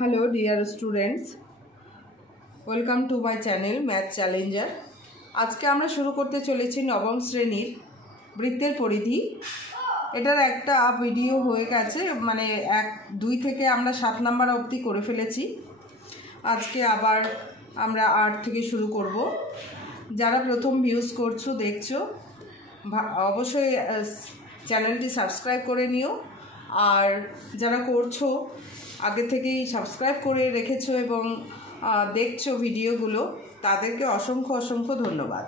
Hello dear students, welcome to my channel Math Challenger। আজকে আমরা শুরু করতে চলেছি নবম শ্রেণীর বৃত্তের পরিধি। এটার একটা ভিডিও হয়ে গেছে, মানে 1-2 থেকে আমরা 7 নাম্বার অবধি করে ফেলেছি। আজকে আবার আমরা 8 থেকে শুরু করব। যারা প্রথম ভিউজ করছো দেখছো অবশ্যই চ্যানেলটি সাবস্ক্রাইব করে নিও, আর যারা করছো আগে থেকেই সাবস্ক্রাইব করে রেখেছো এবং দেখছো ভিডিওগুলো, তাদেরকে অসংখ্য অসংখ্য ধন্যবাদ।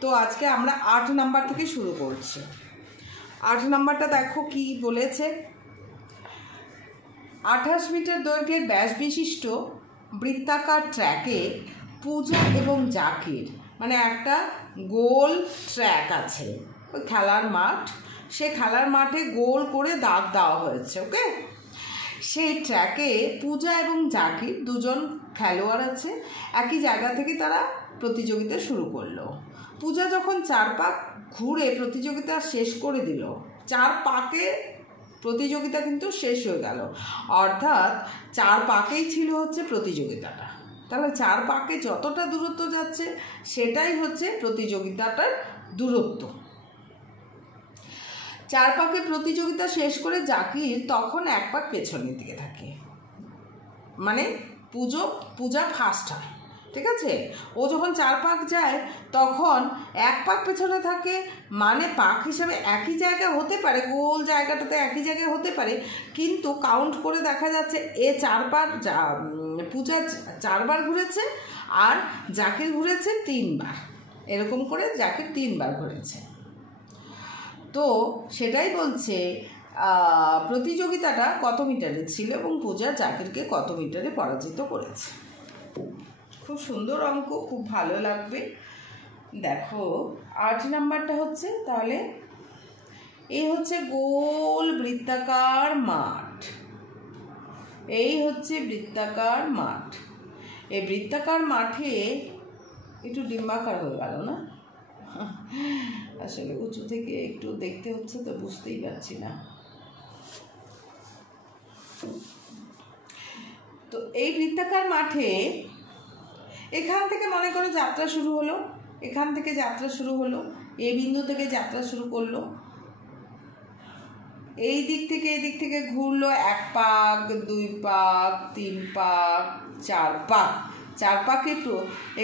তো আজকে আমরা 8 নাম্বার থেকে শুরু করছি। 8 নাম্বারটা দেখো কি বলেছে। 28 মিটার দৈর্ঘ্যের ব্যাস বিশিষ্ট বৃত্তাকার ট্র্যাকে পূজা এবং জাকির, মানে একটা গোল ট্র্যাক আছে, ওই খেলার মাঠ, সে খেলার মাঠে গোল করে দাগ দেওয়া হয়েছে। ওকে, সেই ট্র্যাকে পূজা এবং জাকির দুজন খেলোয়াড় আছে। একই জায়গা থেকে তারা প্রতিযোগিতা শুরু করলো। পূজা যখন 4 পাক ঘুরে প্রতিযোগিতা শেষ করে দিল, 4 পাকে প্রতিযোগিতা কিন্তু শেষ হয়ে গেল, অর্থাৎ 4 পাকেই ছিল হচ্ছে প্রতিযোগিতাটা। তাহলে 4 পাকে যতটা দূরত্ব যাচ্ছে সেটাই হচ্ছে প্রতিযোগিতাটার দূরত্ব। 4 পাকে প্রতিযোগিতা শেষ করে জাকির তখন 1 পাক পেছনের দিকে থাকে, মানে পূজা ফার্স্ট হয়। ঠিক আছে, ও যখন 4 পাক যায় তখন 1 পাক পেছনে থাকে, মানে পাক হিসাবে একই জায়গায় হতে পারে, গোল জায়গাটাতে একই জায়গায় হতে পারে, কিন্তু কাউন্ট করে দেখা যাচ্ছে এ 4 বার, পূজা 4 বার ঘুরেছে আর জাকির ঘুরেছে 3 বার। এরকম করে জাকির 3 বার ঘুরেছে। তো সেটাই বলছে প্রতিযোগিতাটা কত মিটারের ছিল এবং পূজা জাকিরকে কত মিটারে পরাজিত করেছে। খুব সুন্দর অঙ্ক, খুব ভালো লাগবে। দেখো 8 নাম্বারটা হচ্ছে, তাহলে এই হচ্ছে গোল বৃত্তাকার মাঠ, এই হচ্ছে বৃত্তাকার মাঠ। এই বৃত্তাকার মাঠে একটু ডিম্বাকার হয়ে গেল না, আসলে উঁচু থেকে একটু দেখতে হচ্ছে তো বুঝতেই পারছি না। তো এই বৃত্তাকার মাঠে এখান থেকে মনে করো যাত্রা শুরু হলো, এখান থেকে যাত্রা শুরু হলো, এই বিন্দু থেকে যাত্রা শুরু করলো, এই দিক থেকে ঘুরলো 1 পাক, 2 পাক, 3 পাক, 4 পাক। 4 পাকে তো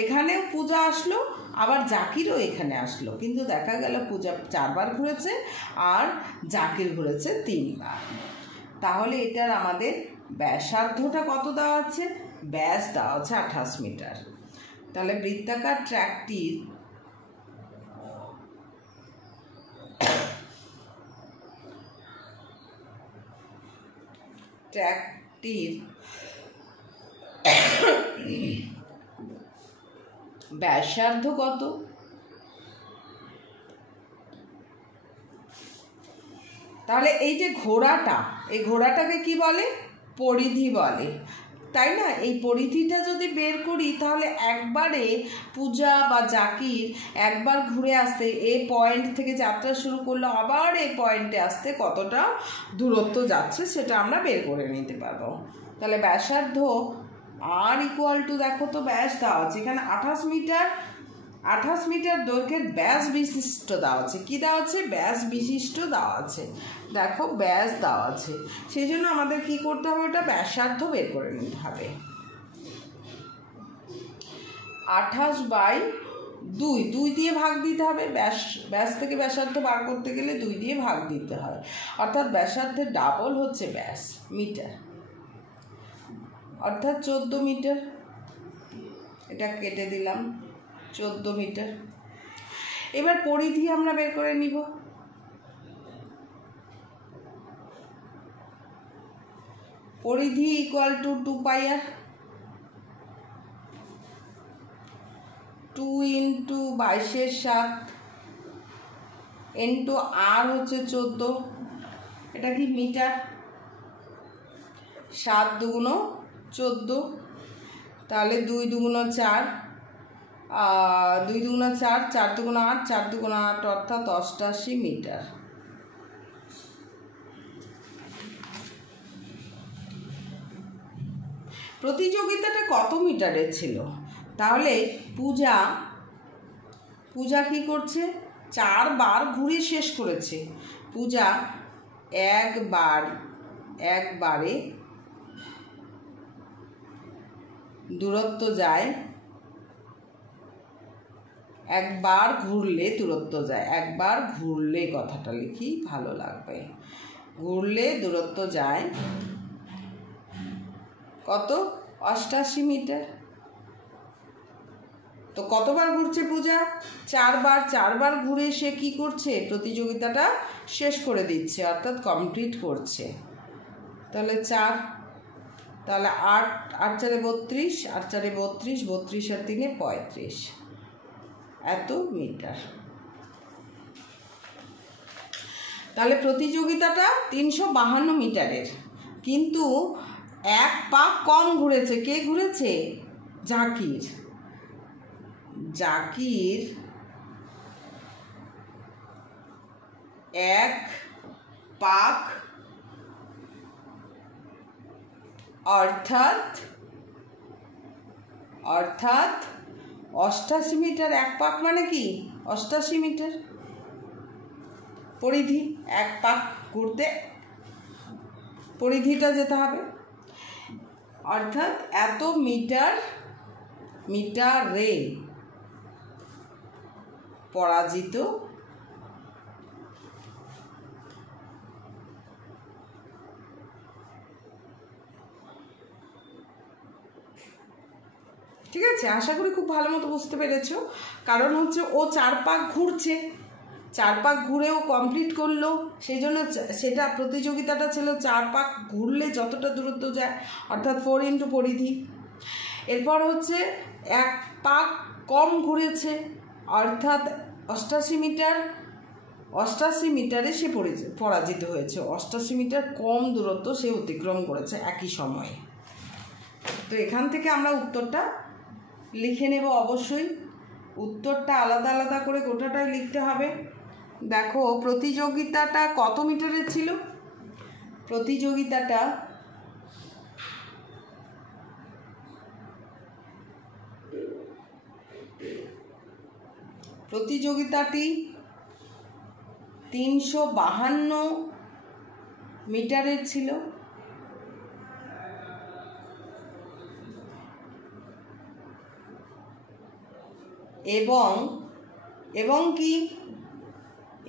এখানেও পূজা আসলো, আবার জাকিরও এখানে আসলো, কিন্তু দেখা গেল পূজা 4 বার ঘুরেছে আর জাকির ঘুরেছে 3 বার। তাহলে এটার আমাদের ব্যাসার্ধটা কত দেওয়া আছে? ব্যাস দেওয়া আছে 28 মিটার। তাহলে বৃত্তাকার ট্র্যাকটির ব্যাসার্ধ কত? তাহলে এই যে ঘোড়াটা, এই ঘোড়াটাকে কি বলে? পরিধি বলে, তাই না? এই পরিধিটা যদি বের করি তাহলে একবারে পূজা বা জাকির একবার ঘুরে আসতে, এই পয়েন্ট থেকে যাত্রা শুরু করলো, আবার এই পয়েন্টে আসতে কতটা দূরত্ব যাচ্ছে সেটা আমরা বের করে নিতে পারবো। তাহলে ব্যাসার্ধ আর ইকুয়াল টু, দেখো তো ব্যাস দেওয়া আছে এখানে 28 মিটার। 28 মিটার দৈর্ঘ্যের ব্যাস বিশিষ্ট দেওয়া আছে। কী দেওয়া আছে? ব্যাস বিশিষ্ট দেওয়া আছে। দেখো ব্যাস দেওয়া আছে, সেই জন্য আমাদের কি করতে হবে? ওটা ব্যাসার্ধ বের করে নিতে হবে। 28/2, 2 দিয়ে ভাগ দিতে হবে। ব্যাস থেকে ব্যাসার্ধ বার করতে গেলে 2 দিয়ে ভাগ দিতে হয়, অর্থাৎ ব্যাসার্ধের ডাবল হচ্ছে ব্যাস, মিটার, অর্থাৎ 14 মিটার। এটা কেটে দিলাম, 14 মিটার। এবার পরিধি আমরা বের করে নিব। পরিধি equal to 2 pi r, 2 into 22/7 into r হচ্ছে 14, এটা কি মিটার, 7 দুগুণ 14, তাহলে 2 দুগুণ 4, 2 দুগুণ 4, 4 দুগুণ 8, 4 দুগুণ 8, অর্থাৎ 88 মিটার। প্রতিযোগিতাটা কত মিটারের ছিল? তাহলে পূজা কি করছে? 4 বার ঘুরে শেষ করেছে। পূজা একবারে দূরত্ব যায়, একবার ঘুরলে দূরত্ব যায়। একবার ঘুরলে কথাটা লিখি, ভালো লাগবে। ঘুরলে দূরত্ব যায় কত? 88 মিটার। তো কতবার ঘুরছে পূজা? 4 বার। 4 বার ঘুরে সে কি করছে? প্রতিযোগিতাটা শেষ করে দিচ্ছে, অর্থাৎ কমপ্লিট করছে। তাহলে 4, তাহলে 8, 8 4 32, 8 4 32, 32 আর 3 35, এত মিটার। তাহলে প্রতিযোগিতাটা 352 মিটারের, কিন্তু 1 পাক কম ঘুরেছে। কে ঘুরেছে? জাকির। 1 পাক, অর্থাৎ 88 মিটার। 1 পাক মানে কি? 88 মিটার পরিধি। 1 পাক ঘুরতে পরিধিটা যেতে হবে, অর্থাৎ এত মিটারে পরাজিত ঠিক আছে? আশা করি খুব ভালো মতো বুঝতে পেরেছ। কারণ হচ্ছে ও 4 পাক ঘুরছে, 4 পাক ঘুরেও কমপ্লিট করলো, সেই জন্য সেটা প্রতিযোগিতাটা ছিল 4 পাক ঘুরলে যতটা দূরত্ব যায়, অর্থাৎ 4 ইন্টু পরিধি। এরপর হচ্ছে 1 পাক কম ঘুরেছে, অর্থাৎ 88 মিটার। 88 মিটারে সে পরাজিত হয়েছে। 88 মিটার কম দূরত্ব সে অতিক্রম করেছে একই সময়ে। তো এখান থেকে আমরা উত্তরটা লিখে নেব। অবশ্যই উত্তরটা আলাদা আলাদা করে গোটাটাই লিখতে হবে। দেখো প্রতিযোগিতাটা কত মিটারের ছিল? প্রতিযোগিতাটি 352 মিটারের ছিল, এবং কি?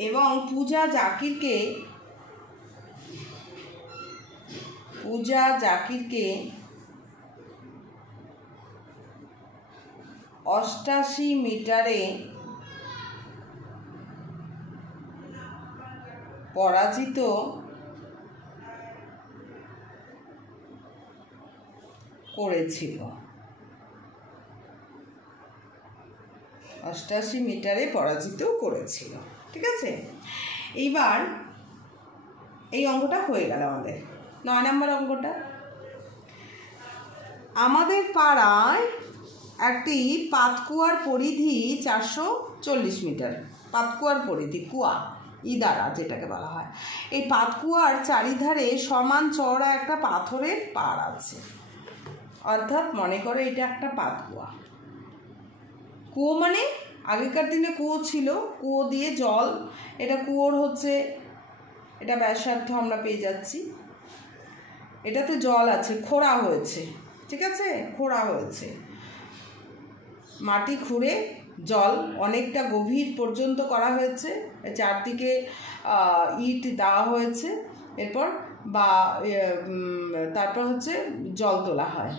এবং পূজা জাকিরকে 88 মিটারে পরাজিত করেছিল। 88 মিটারে পরাজিত করেছিল। ঠিক আছে? এইবার এই অঙ্কটা হয়ে গেল আমাদের 9 নম্বর অঙ্কটা। আমাদের পাড়ায় একটি পাতকুয়ার পরিধি 440 মিটার। পাতকুয়ার পরিধি, কুয়া ইদারা যেটাকে বলা হয়। এই পাতকুয়ার চারিধারে সমান চওড়া একটা পাথরের পাড় আছে। অর্থাৎ মনে করো এটা একটা পাতকুয়া। কুয়ো মানে আগেকার দিনে কুয়ো ছিল, কুয়ো দিয়ে জল, এটা কুয়োর হচ্ছে, এটা ব্যাসার্ধ আমরা পেয়ে যাচ্ছি। এটাতে জল আছে, খোঁড়া হয়েছে। ঠিক আছে? খোঁড়া হয়েছে, মাটি খুঁড়ে জল অনেকটা গভীর পর্যন্ত করা হয়েছে। চারদিকে ইট দেওয়া হয়েছে, তারপর হচ্ছে জল তোলা হয়।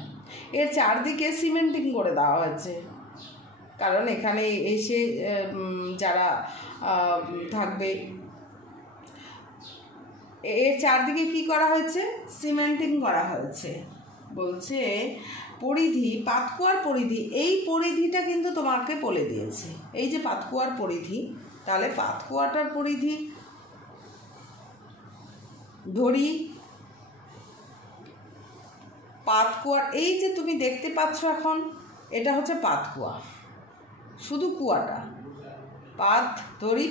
এর চারদিকে সিমেন্টিং করে দেওয়া হয়েছে, কারণ এখানে এসে যারা থাকবে, এর চারদিকে কি করা হয়েছে? সিমেন্টিং করা হয়েছে। বলছে পরিধি, পাতকুয়ার পরিধি, এই পরিধিটা কিন্তু তোমাকে বলে দিয়েছে। এই যে পাতকুয়ার পরিধি, তাহলে পাতকুয়াটার পরিধি ধরি। পাতকুয়ার এই যে তুমি দেখতে পাচ্ছ এখন, এটা হচ্ছে পাতকুয়া, শুধু কুয়াটা। পাত ধরি,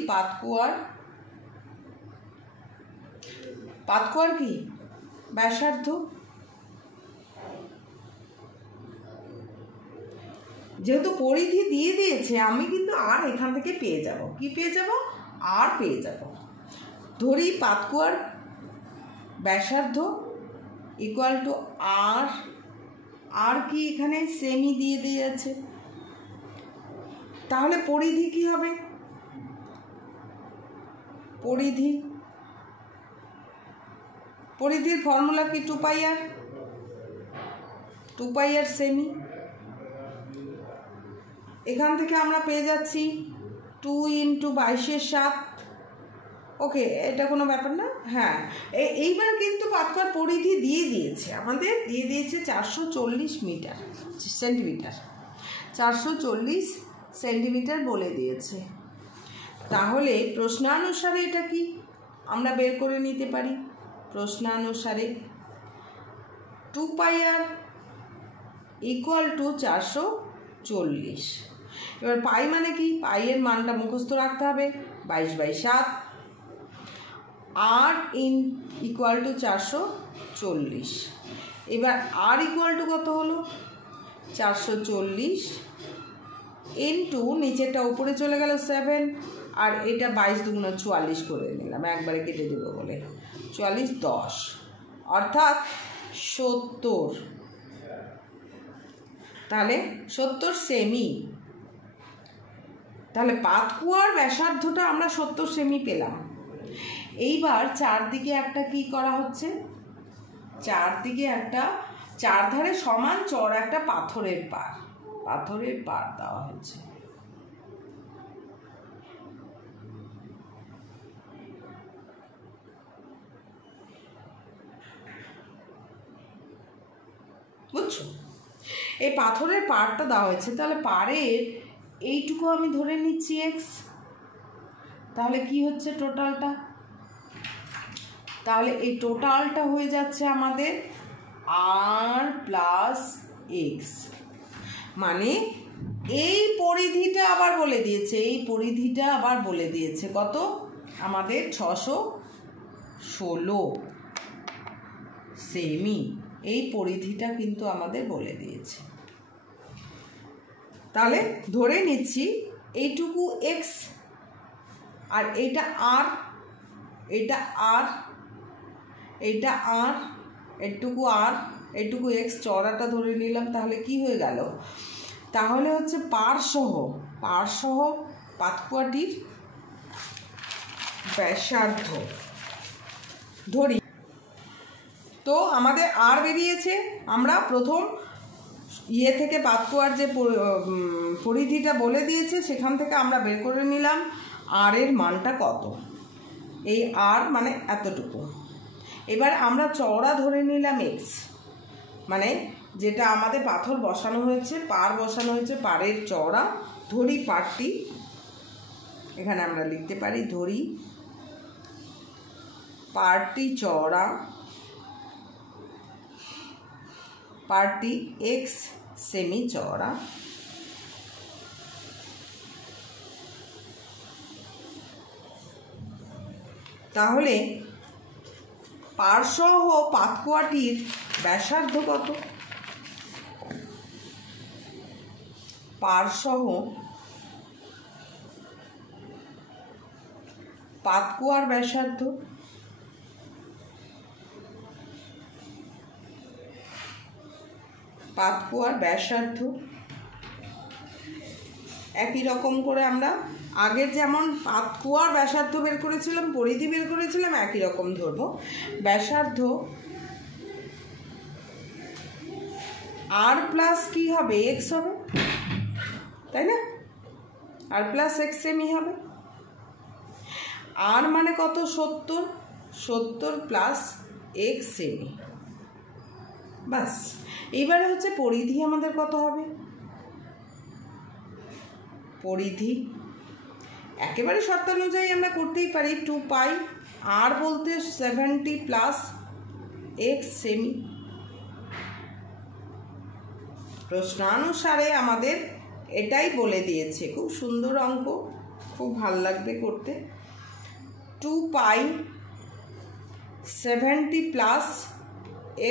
পাতকুয়ার কি ব্যাসার্ধ, যেহেতু পরিধি দিয়ে দিয়েছে আমি কিন্তু আর এখান থেকে পেয়ে যাব। কি পেয়ে যাব? আর পেয়ে যাব। ধরি পাতকুয়ার ব্যাসার্ধ ইকুয়াল টু আর, আর কি এখানে সেমি দিয়ে দিয়েছে, তাহলে পরিধি কি হবে? পরিধির ফর্মুলা কি? 2 পাই আর সেমি। এখান থেকে আমরা পেয়ে যাচ্ছি 2 × 22/7। ওকে, এটা কোনো ব্যাপার না। হ্যাঁ, এইবার কিন্তু পাতকুয়ার পরিধি দিয়ে দিয়েছে, আমাদের দিয়ে দিয়েছে 440 সেন্টিমিটার, 440 সেন্টিমিটার বলে দিয়েছে। তাহলে প্রশ্নানুসারে এটা কি আমরা বের করে নিতে পারি? প্রশ্নানুসারে 2 পাই আর ইকুয়াল টু 440। এবার পাই মানে কি? পাইয়ের মানটা মুখস্থ রাখতে হবে, 22/7। আর ইকুয়াল টু 440। এবার আর ইকুয়াল টু কত হলো? 440 ইন্টু নিচেরটা উপরে চলে গেল 7, আর এটা 22 × 2 = 44 করে নিলাম, একবারে কেটে দেবো বলে। 44 10, অর্থাৎ 70। তাহলে 70 সেমি। তাহলে পাতকুয়ার ব্যাসার্ধটা আমরা 70 সেমি পেলাম। এইবার চারদিকে একটা কি করা হচ্ছে? চারদিকে একটা চারধারে সমান চড় একটা পাথরের পার দেওয়া হয়েছে। বুঝছো? এই পাথরের পাড়টা দেওয়া হয়েছে, তাহলে পাড়ের এইটুকু আমি ধরে নিচ্ছি x। তাহলে কি হচ্ছে টোটালটা? তাহলে এই টোটালটা হয়ে যাচ্ছে আমাদের r প্লাস x। মানে এই পরিধিটা আবার বলে দিয়েছে, কত? আমাদের 616 সেমি। এই পরিধিটা কিন্তু আমাদের বলে দিয়েছে। তাহলে ধরে নিচ্ছি এইটুকু x, আর এইটা r, এইটুকু r, এইটুকু x, চড়াটা ধরে নিলাম। তাহলে কি হয়ে গেল? তাহলে হচ্ছে পারসহ পাতকুয়াটির ব্যাসার্ধ ধরি। তো আমাদের আর বেরিয়েছে। আমরা প্রথম থেকে পাতকুয়ার যে পরিধিটা বলে দিয়েছে সেখান থেকে আমরা বের করে নিলাম আর এর মানটা কত। এই আর মানে এতটুকু। এবার আমরা চওড়া ধরে নিলাম x, মানে যেটা আমাদের পাথর বসানো হয়েছে, পার বসানো হয়েছে, পাড়ের চওড়া। ধরি পাড়টি, এখানে আমরা লিখতে পারি ধরি পাড়টি চওড়া, পাড়টি x সেমি চওড়া। তাহলে পারসহ পাতকুয়াটির ব্যাসার্ধ কত? পারসহ পাতকুয়ার ব্যাসার্ধ একই রকম করে আমরা আগের যেমন পাতকুয়ার ব্যাসার্ধ বের করেছিলাম, পরিধি বের করেছিলাম, একই রকম ধরবো। ব্যাসার্ধ আর প্লাস কি হবে? x হবে, তাই না? আর প্লাস x সেমি হবে। আর মানে কত? 70 প্লাস x সেমি। বাস। এবারে হচ্ছে পরিধি আমাদের কত হবে? পরিধি একেবারে শর্তানুযায়ী আমরা করতেই পারি। 2 পাই আর বলতে 70 প্লাস x সেমি। প্রশ্নানুসারে আমাদের এটাই বলে দিয়েছে। খুব সুন্দর অঙ্ক, খুব ভাল লাগবে করতে। 2 pi 70 plus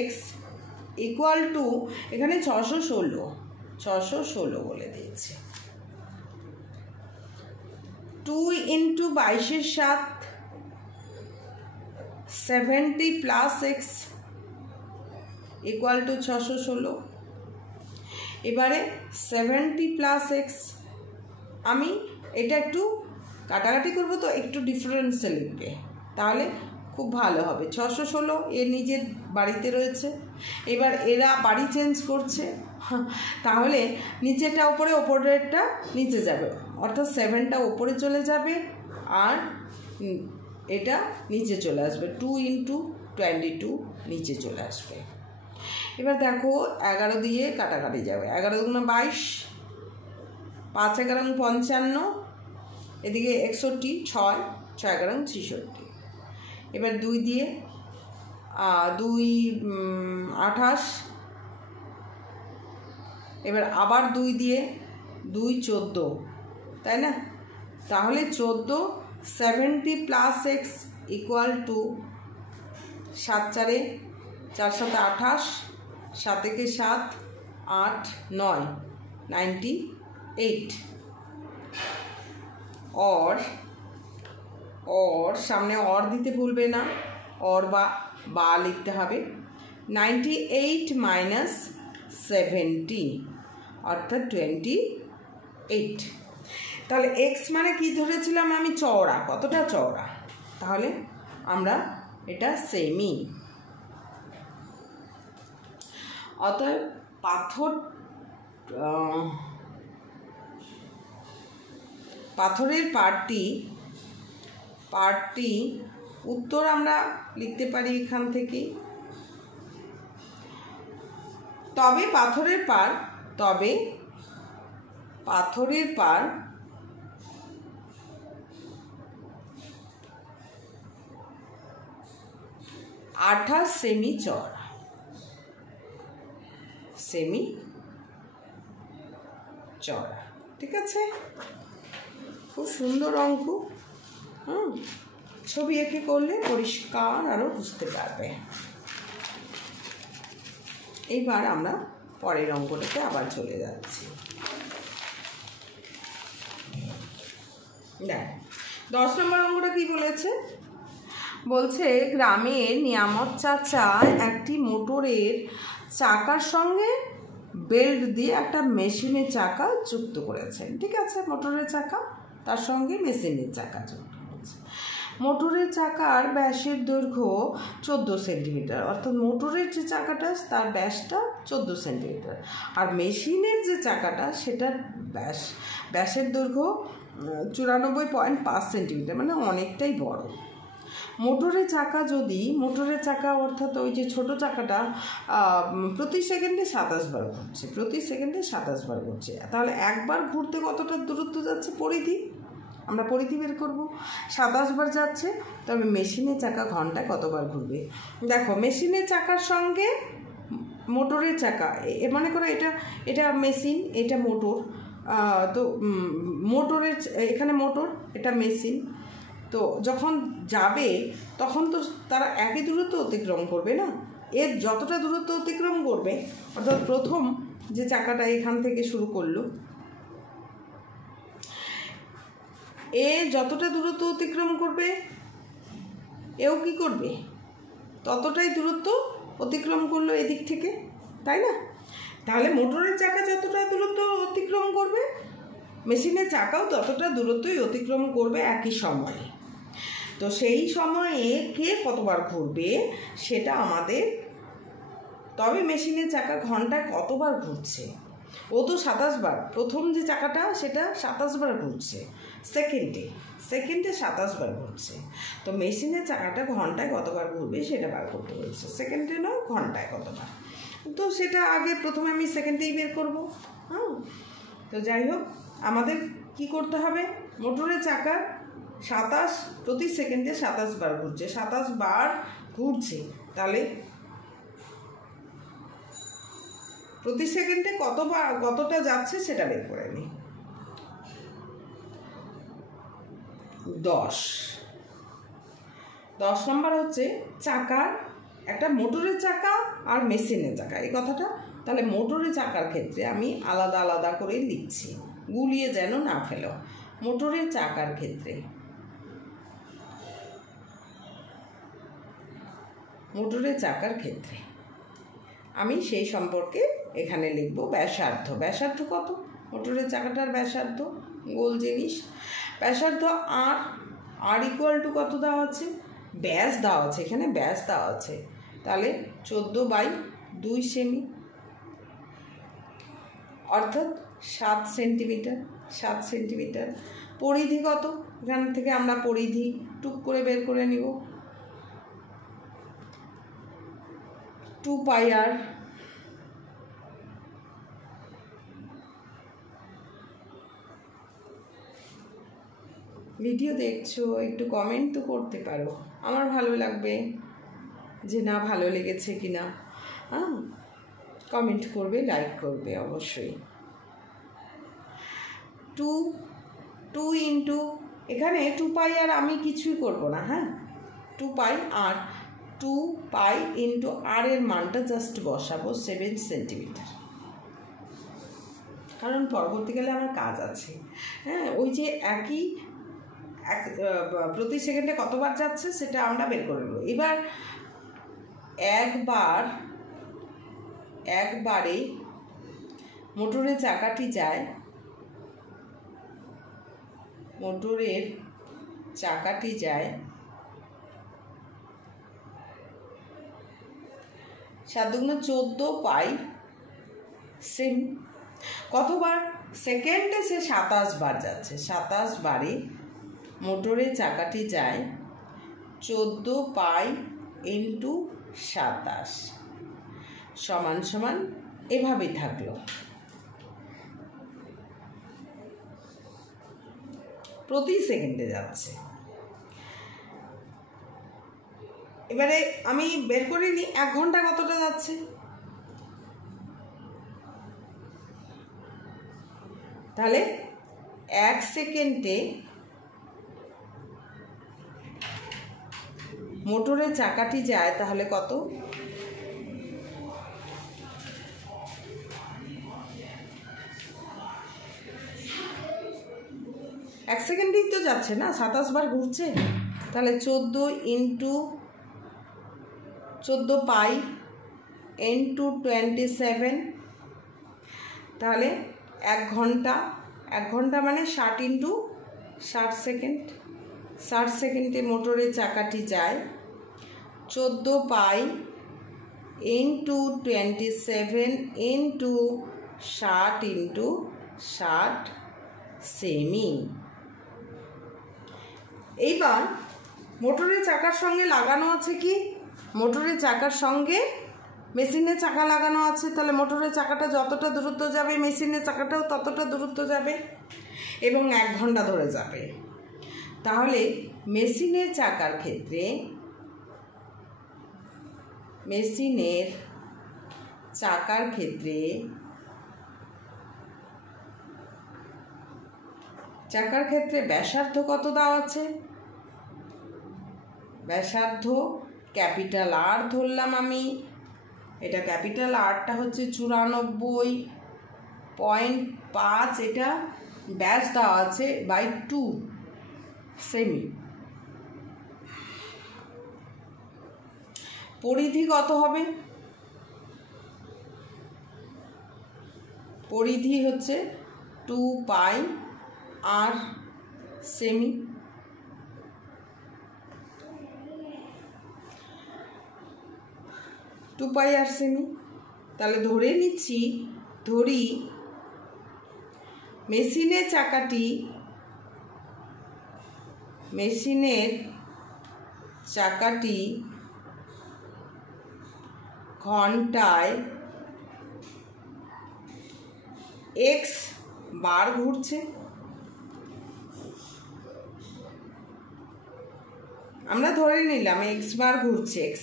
x equal to, এখানে 616, 616 বলে দিয়েছে। 2 ইন্টু 22-এর 7 70 প্লাস এক্স ইকুয়াল টু 616। এবারে 70 প্লাস এক্স, আমি এটা একটু কাটাকাটি করবো তো একটু ডিফারেন্সে লিখবে, তাহলে খুব ভালো হবে। 616 এ নিজের বাড়িতে রয়েছে, এবার এরা বাড়ি চেঞ্জ করছে, তাহলে নিচেটা ওপরে, ওপরেরটা নিচে যাবে, অর্থাৎ 7টা ওপরে চলে যাবে আর এটা নিচে চলে আসবে। 2 ইন্টু 22 নিচে চলে আসবে। এবার দেখো 11 দিয়ে কাটাকাটি যাবে, 11 দুগুণে 22, 5 11 55, এদিকে 61, 6 6 11 66। এবার 2 দিয়ে 2 28, এবার আবার 2 দিয়ে 2 14, তাই না? তাহলে 14 70 প্লাস এক্স ইকুয়াল টু 7 4 4 7 28, 7 1 7 8 9 98। और সামনে অর দিতে ভুলবে না, অর বা লিখতে হবে। 98 মাইনাস 70 অর্থাৎ 28। তাহলে এক্স মানে কি ধরেছিলাম আমি? চওড়া। কতটা চওড়া? তাহলে আমরা এটা সেমি। অতএব পাথরের পার্টটি উত্তর আমরা লিখতে পারি এখান থেকে। তবে পাথরের পার 28 সেমি চওড়া, ঠিক আছে? খুব সুন্দর অঙ্ক। ছবি এঁকে করলে পরিষ্কার আরো বুঝতে পারবে। এইবার আমরা পরের অঙ্কটাতে আবার চলে যাচ্ছি। দেখ 10 নম্বর অঙ্কটা কি বলেছে? বলছে গ্রামের নিয়ামত চাচা একটি মোটরের চাকার সঙ্গে বেল্ট দিয়ে একটা মেশিনের চাকা যুক্ত করেছেন। ঠিক আছে, মোটরের চাকা তার সঙ্গে মেশিনের চাকা যুক্ত করেছে। মোটরের চাকার ব্যাসের দৈর্ঘ্য 14 সেন্টিমিটার, অর্থাৎ মোটরের যে চাকাটা তার ব্যাসটা 14 সেন্টিমিটার, আর মেশিনের যে চাকাটা সেটার ব্যাসের দৈর্ঘ্য 94.5 সেন্টিমিটার, মানে অনেকটাই বড়। মোটরের চাকা অর্থাৎ ওই যে ছোট চাকাটা প্রতি সেকেন্ডে 27 বার ঘুরছে, তাহলে একবার ঘুরতে কতটা দূরত্ব যাচ্ছে? আমরা পরিধি বের করব। 27 বার যাচ্ছে, তবে মেশিনের চাকা ঘন্টায় কতবার ঘুরবে? দেখো, মেশিনের চাকার সঙ্গে মোটরের চাকা, মনে করো এটা মেশিন, এটা মোটর, তো মোটরের এখানে মোটর, এটা মেশিন, তো যখন যাবে তখন তো তারা একই দূরত্ব অতিক্রম করবে না? এর যতটা দূরত্ব অতিক্রম করবে, অর্থাৎ প্রথম যে চাকাটা এখান থেকে শুরু করলো, এ যতটা দূরত্ব অতিক্রম করবে এও কি করবে? ততটাই দূরত্ব অতিক্রম করলো এদিক থেকে, তাই না? তাহলে মোটরের চাকা যতটা দূরত্ব অতিক্রম করবে, মেশিনের চাকাও ততটা দূরত্বই অতিক্রম করবে একই সময়ে। তো সেই সময়ে কে কতবার ঘুরবে সেটা আমাদের, তবে মেশিনের চাকা ঘন্টায় কতবার ঘুরছে? ও তো 27 বার, প্রথম যে চাকাটা সেটা 27 বার ঘুরছে, সেকেন্ডে 27 বার ঘুরছে। তো মেশিনের চাকাটা ঘন্টায় কতবার ঘুরবে সেটা বার করতে বলছে, সেকেন্ডে নয়, ঘন্টায় কতবার। তো সেটা আগে প্রথমে আমি সেকেন্ডেই বের করবো। তো যাই হোক, আমাদের কি করতে হবে? মোটরের চাকা 27 প্রতি সেকেন্ডে 27 বার ঘুরছে, 27 বার ঘুরছে, তাহলে প্রতি সেকেন্ডে কতটা যাচ্ছে সেটা বের করে নিই। 10 নম্বর হচ্ছে চাকার একটা মোটরের চাকা আর মেশিনের চাকা, এই কথাটা তাহলে মোটরের চাকার ক্ষেত্রে আমি আলাদা আলাদা করে লিখছি, গুলিয়ে যেন না ফেলো। মোটরের চাকার ক্ষেত্রে আমি সেই সম্পর্কে এখানে লিখব ব্যাসার্ধ। ব্যাসার্ধ কত? মোটরের চাকাটার ব্যাসার্ধ, গোল জিনিস, ব্যাসার্ধ আর ইকুয়াল টু কত দেওয়া আছে? ব্যাস দেওয়া আছে, এখানে ব্যাস দেওয়া আছে, তাহলে 14/2 সেমি, অর্থাৎ 7 সেন্টিমিটার। পরিধি কত? এখান থেকে আমরা পরিধি টুক করে বের করে নিব, 2πr। ভিডিও দেখছো, একটু কমেন্ট তো করতে পারো, আমার ভালো লাগবে যে না ভালো লেগেছে কিনা। কমেন্ট করবে, লাইক করবে অবশ্যই। 2 ইন্টু, এখানে 2πr আমি কিছুই করব না, হ্যাঁ, 2πr, 2π ইন্টু আর এর মানটা জাস্ট বসাবো 7 সেন্টিমিটার, কারণ পরবর্তীকালে আমার কাজ আছে। হ্যাঁ, ওই যে একই প্রতি সেকেন্ডে কতবার যাচ্ছে সেটা আমরা বের করে নেব। এবার একবারে মোটরের চাকাটি যায়, মোটরের চাকাটি যায় 7×14π সেমি। কতবার? সেকেন্ডে সে 27 বার যাচ্ছে, 27 বারে মোটরের চাকাটি যায় 14π ইন্টু 27 সমান সমান এভাবেই থাকলো, প্রতি সেকেন্ডে যাচ্ছে। এবারে আমি বের করে নিই 1 ঘন্টা কতটা যাচ্ছে। তাহলে 1 সেকেন্ডে মোটরের চাকাটি যায় তাহলে কত? 1 সেকেন্ডেই তো যাচ্ছে না, 27 বার ঘুরছে, তাহলে 14 ইন্টু 14π ইন্টু 27, তাহলে 1 ঘন্টা মানে 60 ইন্টু 60 সেকেন্ড। 60 সেকেন্ডে মোটরের চাকাটি যায় 14π ইন্টু 27 ইন্টু 60 ইন্টু 60 সেমি। এইবার মোটরের চাকার সঙ্গে লাগানো আছে কি? মোটরের চাকার সঙ্গে মেশিনের চাকা লাগানো আছে, তাহলে মোটরের চাকাটা যতটা দূরত্ব যাবে মেশিনের চাকাটাও ততটা দূরত্ব যাবে এবং 1 ঘন্টা ধরে যাবে। তাহলে মেশিনের চাকার ক্ষেত্রে ব্যাসার্ধ কত দেওয়া আছে? ব্যাসার্ধ ক্যাপিটাল আর ধরলাম আমি, এটা ক্যাপিটাল আরটা হচ্ছে 94.5, এটা ব্যাস দেওয়া আছে বাই 2 সেমি। পরিধি কত হবে? পরিধি হচ্ছে 2πr সেমি। তাহলে ধরে নিচ্ছি, মেশিনের চাকাটি ঘন্টায় x বার ঘুরছে। আমরা ধরে নিলাম x বার ঘুরছে, x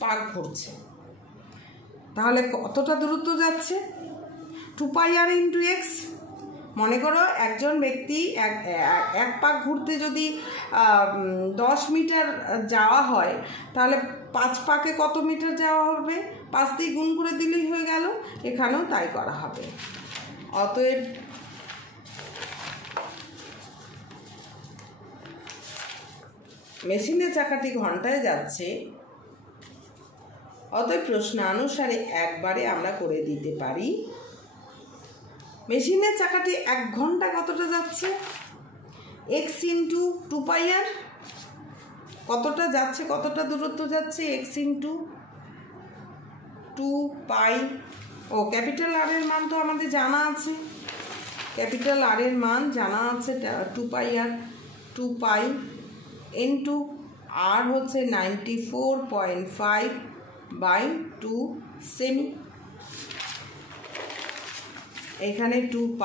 পাক ঘুরছে, তাহলে কতটা দূরত্ব যাচ্ছে? 2πr ইন্টু x, মনে করো একজন ব্যক্তি এক পাক ঘুরতে যদি 10 মিটার যাওয়া হয়, তাহলে 5 পাকে কত মিটার যাওয়া হবে? 5 দিয়ে গুণ করে দিলেই হয়ে গেল। এখানেও তাই করা হবে। অতএব মেশিনের চাকাটি ঘন্টায় যাচ্ছে, অতএব প্রশ্নানুসারে একবারে আমরা করে দিতে পারি মেশিনের চাকাটি 1 ঘন্টা কতটা যাচ্ছে? x into 2πr। কতটা যাচ্ছে, কতটা দূরত্ব যাচ্ছে? x into 2π। ও ক্যাপিটাল আর এর মান তো আমাদের জানা আছে, ক্যাপিটাল আর এর মান জানা আছে 2πr। 2π ইন্টু আর হচ্ছে 94.5/2 সেমি। এখানে 2π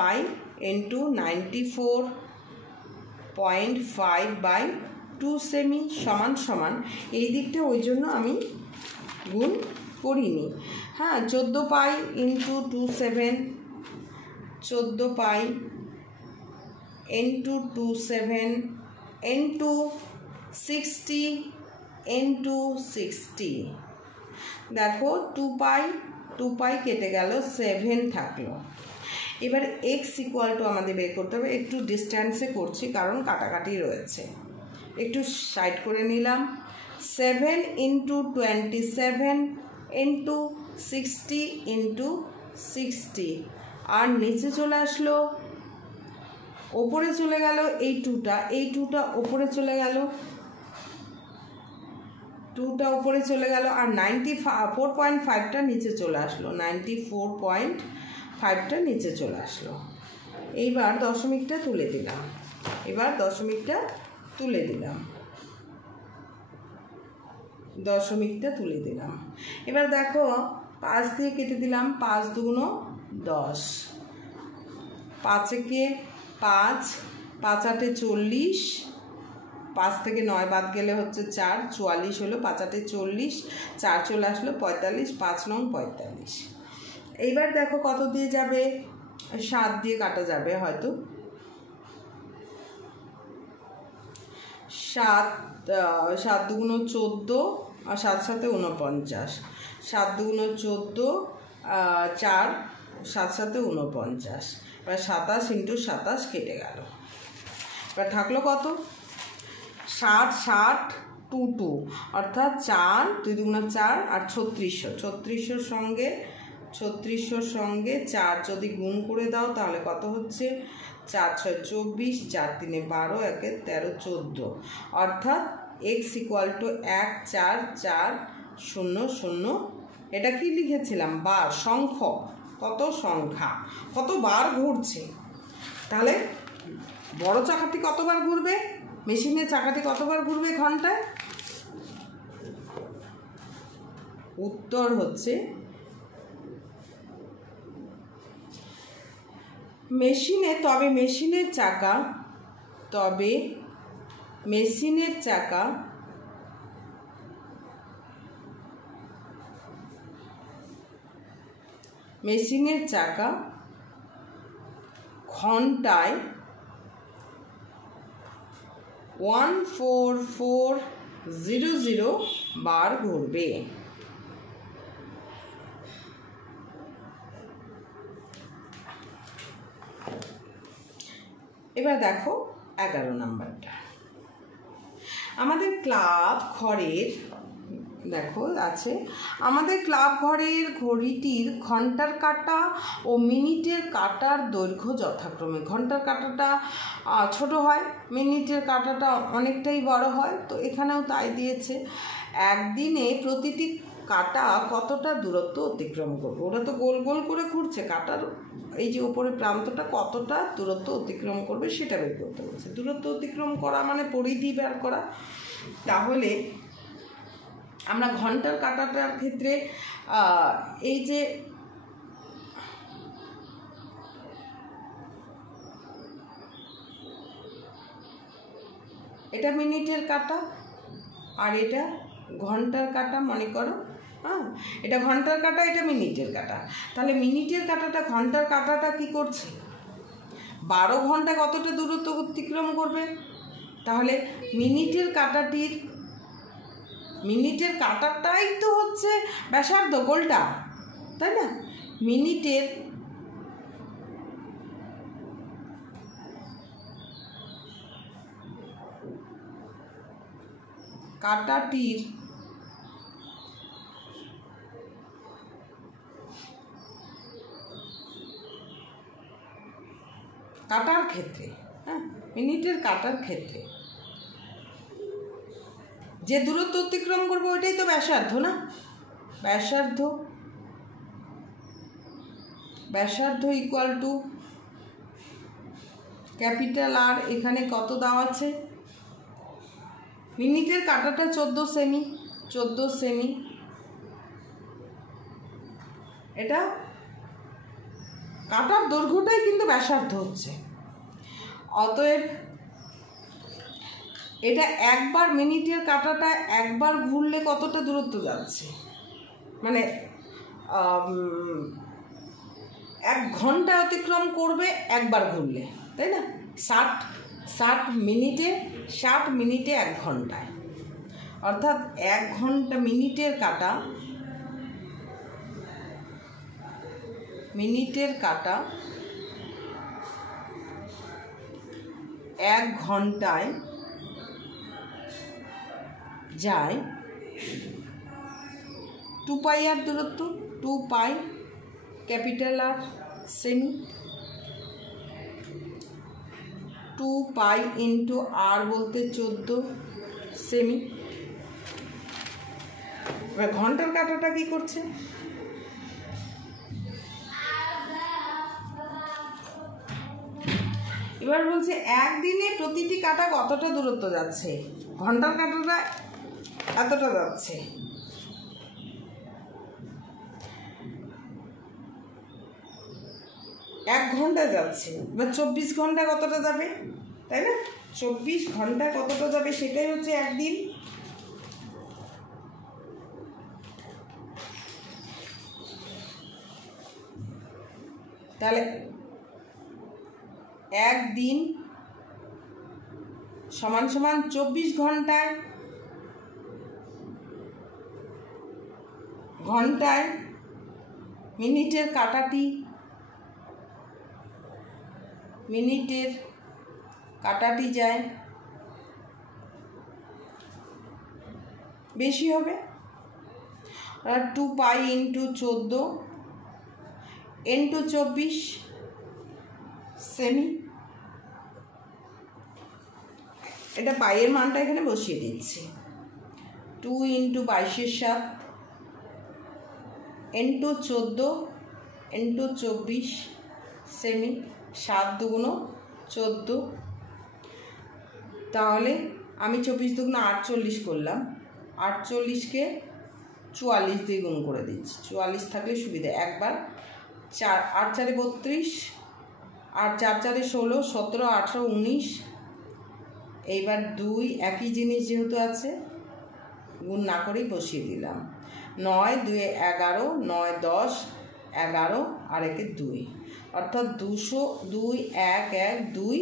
ইন্টু 94.5/2 সেমি সমান সমান, এই দিকটা ওই জন্য আমি গুণ করিনি। হ্যাঁ, 14π ইন্টু 27, 14π ইন্টু 27 ইন্টু 60 ইন্টু 60। দেখো 2π কেটে গেল, 7 থাকলো। এবার x ইকুয়াল টু আমাদের বের করতে হবে। একটু ডিস্ট্যান্সে করছি কারণ কাটাকাটি রয়েছে, একটু সাইড করে নিলাম। 7 ইন্টু 27 ইন্টু 60 ইন্টু 60, আর নিচে চলে আসলো, ওপরে চলে গেল এই 2টা, এই 2টা ওপরে চলে গেল, 2টা উপরে চলে গেল, আর 94.5টা নিচে চলে আসলো, 94.5টা নিচে চলে আসলো। এইবার দশমিকটা তুলে দিলাম, দশমিকটা তুলে দিলাম। এবার দেখো 5 দিয়ে কেটে দিলাম, 5 দুগুণ 10, 5 একে 5, 5 আটে 40, 5 থেকে 9 বাদ গেলে হচ্ছে 4, 44 হলো, 5 আটে 40, 4 চলে আসলো 45, 5 নং 45। এইবার দেখো কত দিয়ে যাবে? 7 দিয়ে কাটা যাবে হয়তো। 7 দুগুণ 14, আর 7 সাথে 49, 7 দুগুণ 14, 4, 7 সাথে 49, এবার 27 ইন্টু 27 কেটে গেল। এবার থাকলো কত? 60, 60, 2, 2, অর্থাৎ 4, 2 দুগুণ 4, আর 3600। 3600 সঙ্গে 4 যদি গুণ করে দাও তাহলে কত হচ্ছে? 4 6 24, 4 3 12, 1 13 14, অর্থাৎ x ইকুয়াল টু 1 4 4 0 0। এটা কি লিখেছিলাম? বার, সংখ্যক, কত সংখ্যা, কতবার ঘুরছে। তাহলে বড় চাকাটি কতবার ঘুরবে? মেশিনের চাকাটি কতবার ঘুরবে ঘন্টায়? উত্তর হচ্ছে মেশিনের চাকা ঘন্টায় 14400 বার ঘুরবে। এবার দেখো 11 নাম্বারটা। আমাদের ক্লাব ঘরের, দেখো আছে, আমাদের ক্লাব ঘরের ঘড়িটির ঘন্টার কাঁটা ও মিনিটের কাঁটার দৈর্ঘ্য যথাক্রমে। ঘন্টার কাঁটাটা ছোট হয়, মিনিটের কাঁটাটা অনেকটাই বড় হয়, তো এখানেও তাই দিয়েছে। একদিনে প্রতিটি কাঁটা কতটা দূরত্ব অতিক্রম করবে। ওরা তো গোল গোল করে ঘুরছে, কাঁটার এই যে উপরে প্রান্তটা কতটা দূরত্ব অতিক্রম করবে সেটা বের করতে বলছে। দূরত্ব অতিক্রম করা মানে পরিধি বের করা। তাহলে আমরা ঘন্টার কাঁটাটার ক্ষেত্রে এই যে এটা মিনিটের কাঁটা আর এটা ঘন্টার কাঁটা মনে করো, হ্যাঁ, এটা ঘন্টার কাঁটা, এটা মিনিটের কাঁটা। তাহলে মিনিটের কাঁটাটা ঘন্টার কাঁটাটা কি করছে? 12 ঘন্টা কতটা দূরত্ব অতিক্রম করবে? তাহলে মিনিটের কাঁটাটাই তো হচ্ছে ব্যাসার্ধ গোলটা, তাই না? মিনিটের কাঁটাটির কাটার ক্ষেত্রে, হ্যাঁ, মিনিটের কাটার ক্ষেত্রে যে দূরত্ব অতিক্রম করবো ওইটাই তো ব্যাসার্ধ, না? ব্যাসার্ধ ইকুয়াল টু ক্যাপিটাল আর, এখানে কত দেওয়া আছে? মিনিটের কাটাটা 14 সেমি, এটা কাটার দৈর্ঘ্যটাই কিন্তু ব্যাসার্ধ হচ্ছে। অতএব এটা একবার, মিনিটের কাটাটা একবার ঘুরলে কতটা দূরত্ব যাচ্ছে, মানে 1 ঘন্টা অতিক্রম করবে একবার ঘুরলে, তাই না? 60 মিনিটে 1 ঘন্টায়, অর্থাৎ 1 ঘন্টা মিনিটের কাটা 1 ঘন্টায় যায় 2 পাই আর দূরত্ব, 2 পাই ক্যাপিটাল আর সেমি, 2 পাই ইন্টু আর বলতে 14 সেমি। এবার ঘন্টার কাঁটাটা কি করছে? এবার বলছে একদিনে প্রতিটি কাঁটা কতটা দূরত্ব যাচ্ছে। ঘন্টার কাঁটাটা এতটা যাচ্ছে, এক ঘন্টা যাচ্ছে। এবার 24 ঘন্টা কতটা যাবে, তাই না? 24 ঘন্টা কতটা যাবে সেটাই হচ্ছে একদিন। তাহলে একদিন সমান সমান 24 ঘন্টায় মিনিটের কাটাটি যায় বেশি হবে, 2 পাই ইন্টু 14 ইন্টু 24 সেমি। এটা পাইয়ের মানটা এখানে বসিয়ে দিচ্ছি, 2 ইন্টু 22/7 ইন্টু 14 ইন্টু 24 সেমি, 7 দুগুণ 14। তাহলে আমি 24 দুগুণ 48 করলাম, 48কে 44 দিয়ে গুণ করে দিচ্ছি, 44 থাকলে সুবিধা। একবার 4 8 4 32, আর 4 4 16, 17 18 19। এইবার 2 একই জিনিস যেহেতু আছে গুণ না করেই বসিয়ে দিলাম, 9 2 11, 9 10 11 আর একে 2, অর্থাৎ 200 2 1 1 2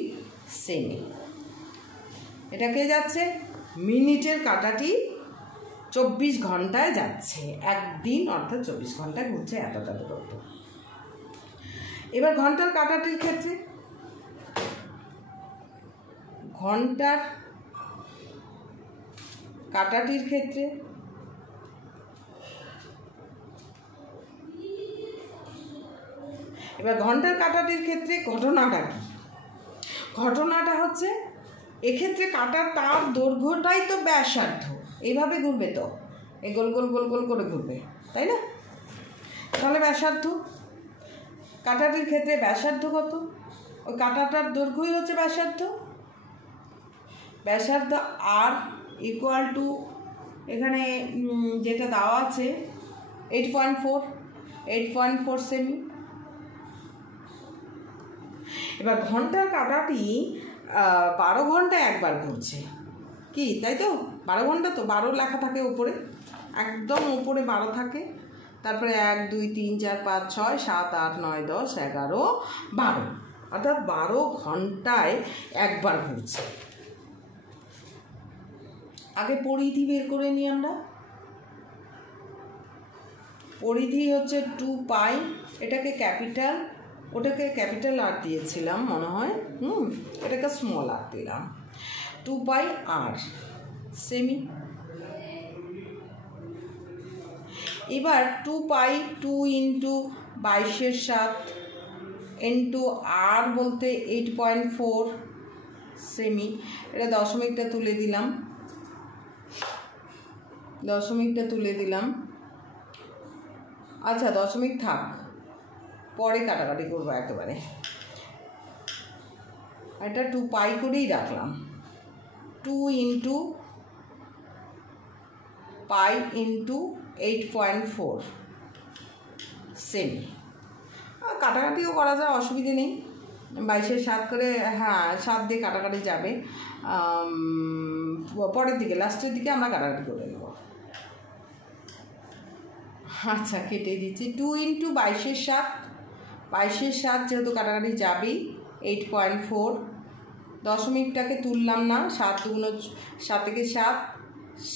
সেমি। এটা কে যাচ্ছে? মিনিটের কাঁটাটি 24 ঘন্টায় যাচ্ছে, একদিন অর্থাৎ 24 ঘন্টায় ঘুরছে এতটা দূরত্ব। এবার ঘন্টার কাঁটাটির ক্ষেত্রে, ঘন্টার কাঁটাটির ক্ষেত্রে এবার ঘন্টার কাঁটাটির ক্ষেত্রে ঘটনাটা কি? ঘটনাটা হচ্ছে এক্ষেত্রে কাঁটার তার দৈর্ঘ্যটাই তো ব্যাসার্ধ, এইভাবে ঘুরবে তো, এই গোল গোল গোল গোল করে ঘুরবে, তাই না? তাহলে ব্যাসার্ধ, কাঁটাটির ক্ষেত্রে ব্যাসার্ধ কত? ওই কাঁটাটার দৈর্ঘ্যই হচ্ছে ব্যাসার্ধ আর ইকুয়াল টু, এখানে যেটা দেওয়া আছে 8.4 সেমি। এবার ঘন্টার কাঁটাটি 12 ঘন্টায় একবার ঘুরছে, কি তাই তো? 12 ঘন্টা তো, 12 লেখা থাকে উপরে, একদম উপরে 12 থাকে, তারপরে 1 2 3 4 5 6 7 8 9 10 11 12, অর্থাৎ 12 ঘন্টায় একবার ঘুরছে। আগে পরিধি বের করে নিই আমরা। পরিধি হচ্ছে 2 পাই, এটাকে ক্যাপিটাল, ওটাকে ক্যাপিটাল আর দিয়েছিলাম মনে হয়, এটাকে স্মল আর দিলাম, 2 পাই আর সেমি। এবার 2 পাই 2 ইন্টু 22/7 ইন্টু আর বলতে 8.4 সেমি। এটা দশমিকটা তুলে দিলাম, আচ্ছা দশমিক থাক, পরে কাটাকাটি করবো একেবারে। এটা 2 পাই করেই রাখলাম, 2 ইন্টু পাই ইন্টু 8.4 সেমি। কাটাকাটিও করা যায়, অসুবিধে নেই, 22/7 করে, হ্যাঁ 7 দিয়ে কাটাকাটি যাবে, পরের দিকে লাস্টের দিকে আমরা কাটাকাটি করে নেব। আচ্ছা কেটে দিচ্ছি, 2 ইন্টু 22/7 যেহেতু কাটাকাটি যাবেই, 8.4, দশমিকটাকে তুললাম না, 7 থেকে 7,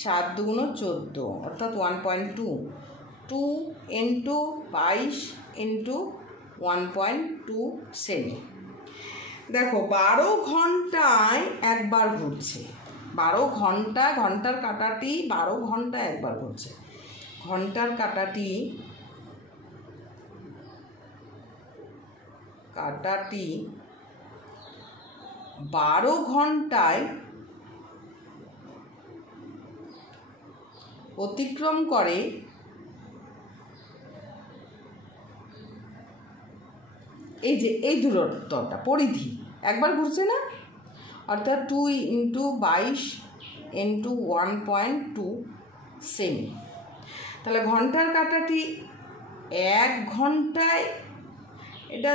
7 দুগুণ 14 অর্থাৎ 1.2, 2 ইন্টু 22 ইন্টু 1.2 সেমি। দেখো 12 ঘন্টায় একবার ঘুরছে, 12 ঘন্টা, ঘন্টার কাঁটাটি 12 ঘন্টা একবার ঘুরছে। ঘন্টার কাঁটাটি 12 ঘন্টায় অতিক্রম করে এই যে এই দূরত্বটা, পরিধি একবার ঘুরছে না, অর্থাৎ 2 ইন্টু 22 ইন্টু 1.2 সেমি। তাহলে ঘন্টার কাঁটাটি 1 ঘন্টায়, এটা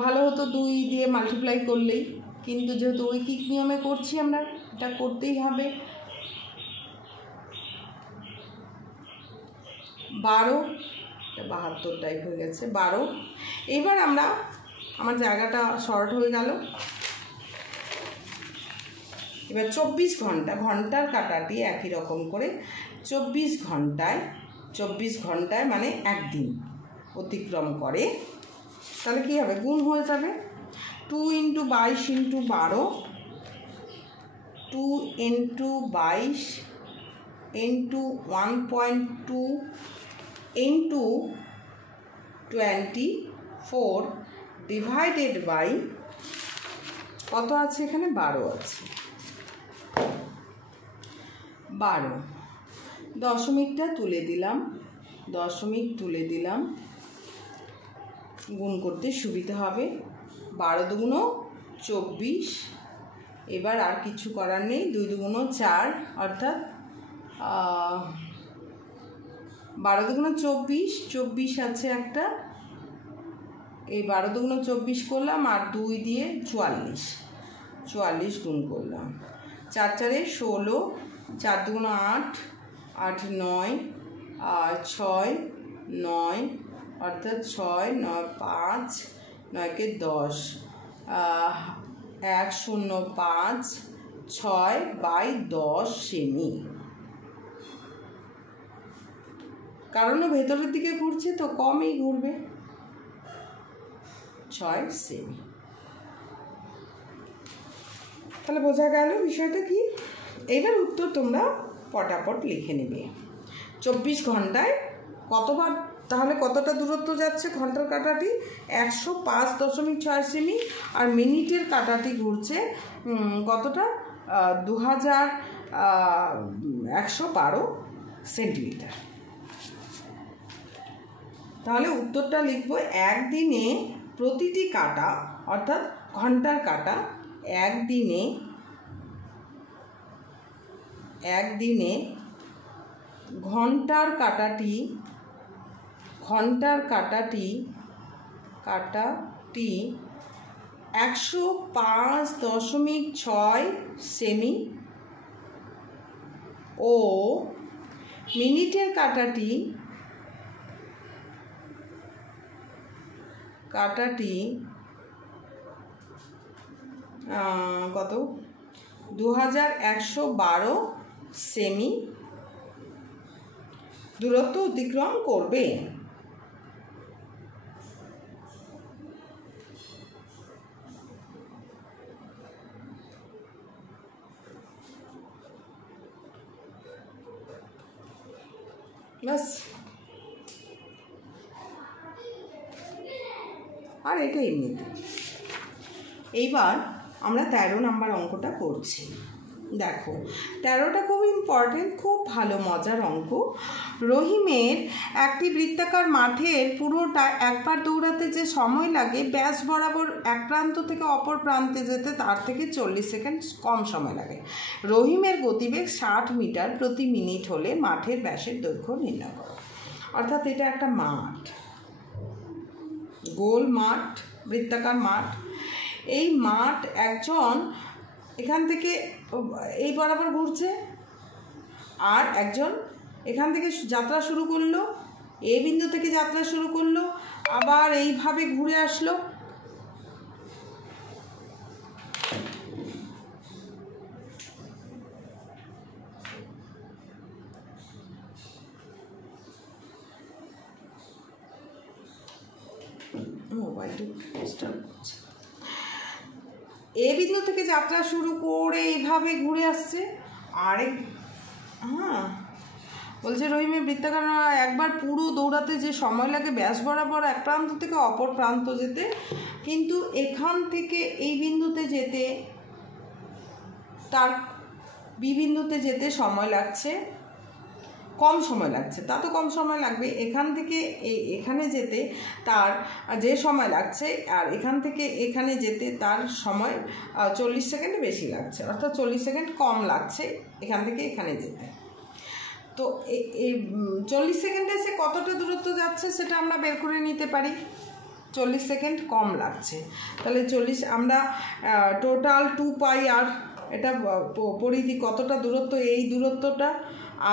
ভালো হতো 2 দিয়ে মাল্টিপ্লাই করলেই, কিন্তু যেহেতু ঐকিক নিয়মে করছি আমরা, এটা করতেই হবে। 12, এটা 72 টাইপ হয়ে গেছে, 12। এবার আমরা, আমার জায়গাটা শর্ট হয়ে গেল, এবার 24 ঘন্টা, ঘন্টার কাঁটাটি একই রকম করে 24 ঘন্টায় মানে একদিন অতিক্রম করে। তাহলে কী হবে, গুণ হয়ে যাবে, 2 into 22 into 12, 2 into 22 into 1.2 into 24 divided by, কত আছে এখানে, 12 আছে, 12। দশমিকটা তুলে দিলাম, গুণ করতে সুবিধা হবে, 12 দুগুণ 24, এবার আর কিছু করার নেই, 2 দুগুণ 4 অর্থাৎ 12 দুগুণ 24 আছে একটা, এই 12 দুগুণ 24 করলাম, আর 2 দিয়ে 44 গুণ করলাম, 4 4 16, 4 দুগুণ 8, 8 9, আর 6 9 অর্থাৎ 6 9 5, 9 10, 105 6/10 সেমি। কারণ ভেতরের দিকে ঘুরছে তো কমই ঘুরবে, 6 সেমি। তাহলে বোঝা গেল বিষয়টা কি। এবার উত্তর তোমরা পটাপট লিখে নেবে। 24 ঘন্টায় কতবার, তাহলে কতটা দূরত্ব যাচ্ছে ঘন্টার কাঁটাটি, 105.6 সেমি, আর মিনিটের কাঁটাটি ঘুরছে কতটা, 2112 সেন্টিমিটার। তাহলে উত্তরটা লিখব, একদিনে প্রতিটি কাঁটা অর্থাৎ ঘন্টার কাঁটা একদিনে ঘন্টার কাঁটাটি 105.6 সেমি ও মিনিটের কাঁটাটি 1 কত 2112 সেমি দূরত্ব অতিক্রম করবে। বাস, আর এটা এমনিতে। এইবার আমরা 13 নাম্বার অঙ্কটা করছি। দেখো 13টা খুব ইম্পর্টেন্ট, খুব ভালো মজার অঙ্ক। রহিমের একটি বৃত্তাকার মাঠের পুরোটা একবার দৌড়াতে যে সময় লাগে ব্যাস বরাবর এক প্রান্ত থেকে অপর প্রান্তে যেতে তার থেকে 40 সেকেন্ড কম সময় লাগে। রহিমের গতিবেগ 60 মিটার প্রতি মিনিট হলে মাঠের ব্যাসের দৈর্ঘ্য নির্ণয় করো। অর্থাৎ এটা একটা মাঠ, গোল মাঠ, বৃত্তাকার মাঠ। এই মাঠ একজন এখান থেকে এই বরাবর ঘুরছে, আর একজন এখান থেকে যাত্রা শুরু করলো, এই বিন্দু থেকে যাত্রা শুরু করলো, আবার এইভাবে ঘুরে আসলো। মোবাইলটা ডিস্টার্ব করছে। এ বিন্দু থেকে যাত্রা শুরু করে এইভাবে ঘুরে আসছে, আরেক বলছে রহিমের বৃত্তাকার একবার পুরো দৌড়াতে যে সময় লাগে ব্যাস বরাবর এক প্রান্ত থেকে অপর প্রান্ত যেতে, কিন্তু এখান থেকে এই বিন্দুতে যেতে তার বি বিন্দুতে যেতে সময় লাগছে, কম সময় লাগছে। তা তো কম সময় লাগবে, এখান থেকে এখানে যেতে তার যে সময় লাগছে আর এখান থেকে এখানে যেতে তার সময় 40 সেকেন্ড বেশি লাগছে, অর্থাৎ 40 সেকেন্ড কম লাগছে এখান থেকে এখানে যেতে। তো এই 40 সেকেন্ডে সে কতটা দূরত্ব যাচ্ছে সেটা আমরা বের করে নিতে পারি। 40 সেকেন্ড কম লাগছে, তাহলে 40 আমরা টোটাল 2 পাই আর এটা পরিধি কতটা দূরত্ব, এই দূরত্বটা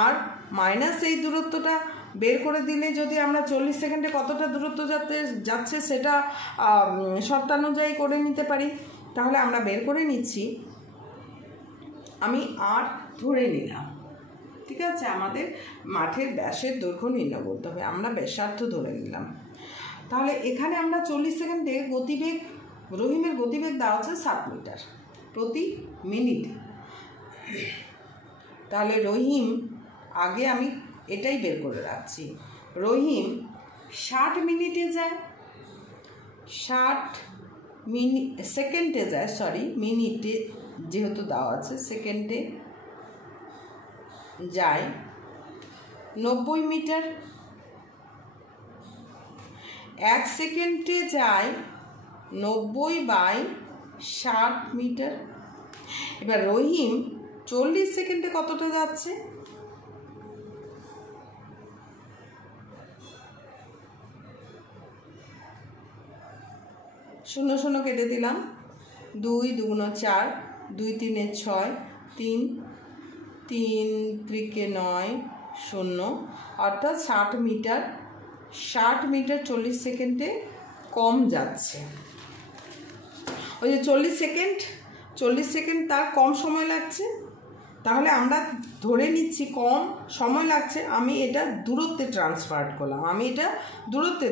আর মাইনাস এই দূরত্বটা বের করে দিলে যদি আমরা 40 সেকেন্ডে কতটা দূরত্ব যাচ্ছে সেটা শর্তানুযায়ী করে নিতে পারি। তাহলে আমরা বের করে নিচ্ছি, আমি আর ধরে নিলাম, ঠিক আছে। আমাদের মাঠের ব্যাসের দৈর্ঘ্য নির্ণয় করতে হবে, আমরা ব্যাসার্ধ ধরে নিলাম। তাহলে এখানে আমরা 40 সেকেন্ডে গতিবেগ, রহিমের গতিবেগ দেওয়া হচ্ছে 60 মিটার প্রতি মিনিট। তাহলে রহিম, আগে আমি এটাই বের করে রাখছি, রহিম 60 মিনিটে যায়, 60 সেকেন্ডে যায়, সরি মিনিটে যেহেতু দেওয়া আছে, সেকেন্ডে যায় 90 মিটার, 1 সেকেন্ডে যায় 90/60 মিটার। এবার রহিম 40 সেকেন্ডে কতটা যাচ্ছে, শূন্য শূন্য কেটে দিলাম, 2 2 4, 2 3 6, 3 3 3 9 0, অর্থাৎ 60 মিটার। 60 মিটার 40 সেকেন্ডে কম যাচ্ছে। ওই যে 40 সেকেন্ড তার কম সময় লাগছে, তাহলে আমরা ধরে নিচ্ছি কম সময় লাগছে। আমি এটা দূরত্বে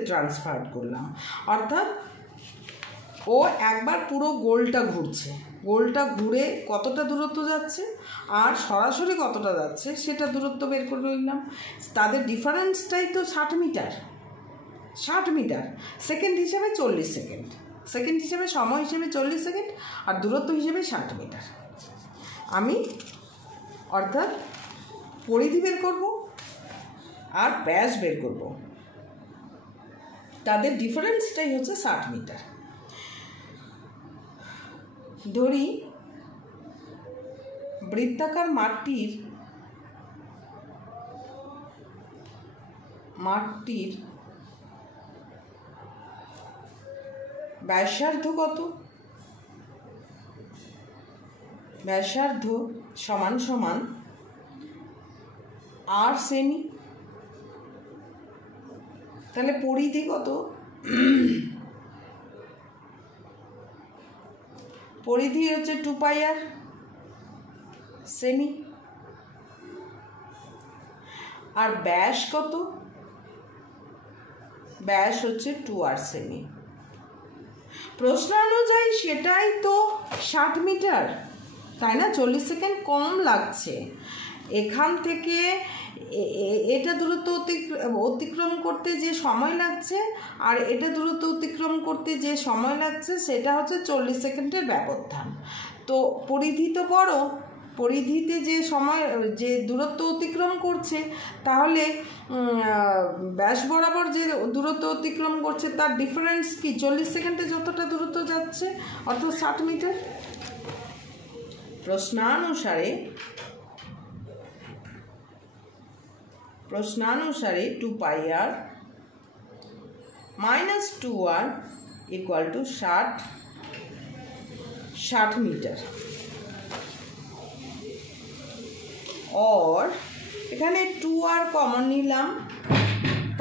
ট্রান্সফার করলাম, অর্থাৎ ও একবার পুরো গোলটা ঘুরছে, গোলটা ঘুরে কতটা দূরত্ব যাচ্ছে আর সরাসরি কতটা যাচ্ছে সেটা দূরত্ব বের করে নিলাম। তাদের ডিফারেন্সটাই তো 60 মিটার। 60 মিটার সেকেন্ড হিসেবে 40 সেকেন্ড, সেকেন্ড হিসেবে সময় হিসেবে 40 সেকেন্ড আর দূরত্ব হিসেবে 60 মিটার। আমি অর্থাৎ পরিধি বের করব আর ব্যাস বের করব, তাদের ডিফারেন্সটাই হচ্ছে 60 মিটার। ধরি বৃত্তাকার মাঠটির ব্যাসার্ধ কত, ব্যাসার্ধ সমান সমান আর সেমি। তাহলে পরিধি কত, পরিধি হচ্ছে 2πr সেমি। আর ব্যাস কত? ব্যাস হচ্ছে 2r সেমি। প্রশ্ন অনুযায়ী সেটাই তো 60 মিটার, তাই না? 40 সেকেন্ড কম লাগছে। এখান থেকে এটা দূরত্ব অতিক্রম করতে যে সময় লাগছে আর এটা দূরত্ব অতিক্রম করতে যে সময় লাগছে সেটা হচ্ছে 40 সেকেন্ডের ব্যবধান। তো পরিধি তো বড়, পরিধিতে যে সময় যে দূরত্ব অতিক্রম করছে, তাহলে ব্যাস বরাবর যে দূরত্ব অতিক্রম করছে তার ডিফারেন্স কি? 40 সেকেন্ডে যতটা দূরত্ব যাচ্ছে অর্থাৎ 60 মিটার। প্রশ্নানুসারে 2πr minus 2r equal to 60 metre. और এখানে 2r কমন নিলাম,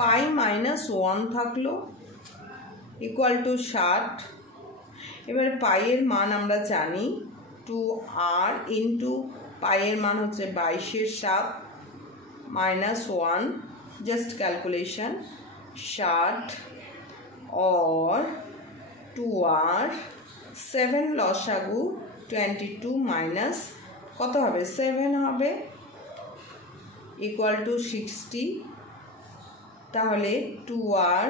পাই মাইনাস 1 থাকলো ইকুয়াল টু 60। এবারে পাইয়ের মান আমরা জানি 2r ইন্টু পাইয়ের মান হচ্ছে 22/7 माइनस 1, जस्ट कैलकुलेशन 60 और 2r 7 लसागु 22 माइनस कत होबे 7 होबे इक्वल टू 60। ताहले 2r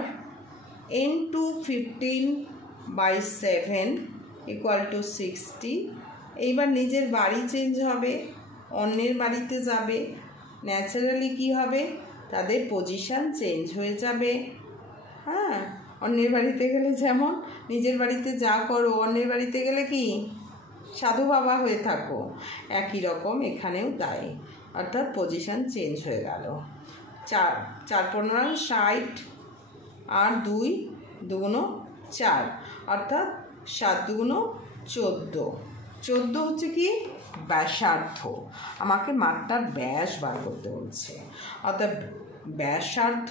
इनटू 15/7 इक्वल टू 60। एबार निजेर बाड़ी चेंज होबे, अन्येर बाड़ीते जाबे, ন্যাচারালি কি হবে? তাদের পজিশন চেঞ্জ হয়ে যাবে। হ্যাঁ, অন্যের বাড়িতে গেলে যেমন নিজের বাড়িতে যা করো অন্যের বাড়িতে গেলে কি সাধু বাবা হয়ে থাকো, একই রকম এখানেও তাই, অর্থাৎ পজিশন চেঞ্জ হয়ে গেল। 4 4 60 আর 2 2 4 অর্থাৎ 7 2 14। 14 হচ্ছে কি? ব্যাসার্ধ। আমাকে মাঠটার ব্যাস বার করতে বলছে, অর্থাৎ ব্যাসার্ধ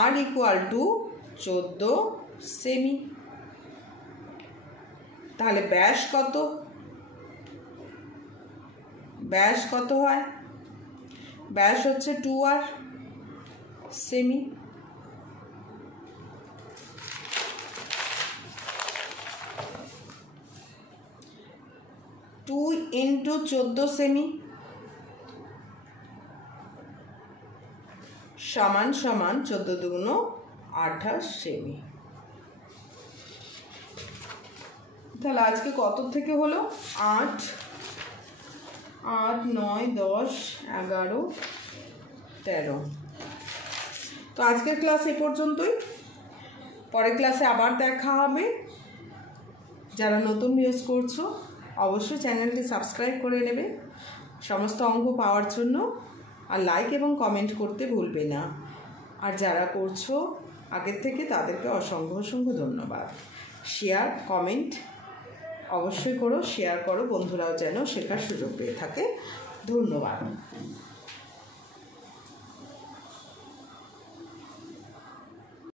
আর ইকুয়াল টু 14 সেমি। তাহলে ব্যাস কত? ব্যাস কত হয়? ব্যাস হচ্ছে 2r সেমি। 2 इंटू 14 सेमी समान समान 14 2 28 सेमी। তাহলে আজকে কত থেকে হলো? 8 8 9 10 11 13। তো আজকের ক্লাস এই পর্যন্তই। পরের ক্লাসে আবার দেখা হবে। যারা নতুন ভিউজ করছো অবশ্যই চ্যানেলটি সাবস্ক্রাইব করে নেবে সমস্ত অঙ্ক পাওয়ার জন্য, আর লাইক এবং কমেন্ট করতে ভুলবে না। আর যারা করছো আগের থেকে তাদেরকে অসংখ্য অসংখ্য ধন্যবাদ। শেয়ার কমেন্ট অবশ্যই করো, শেয়ার করো, বন্ধুরাও যেন শেখার সুযোগ পেয়ে থাকে। ধন্যবাদ।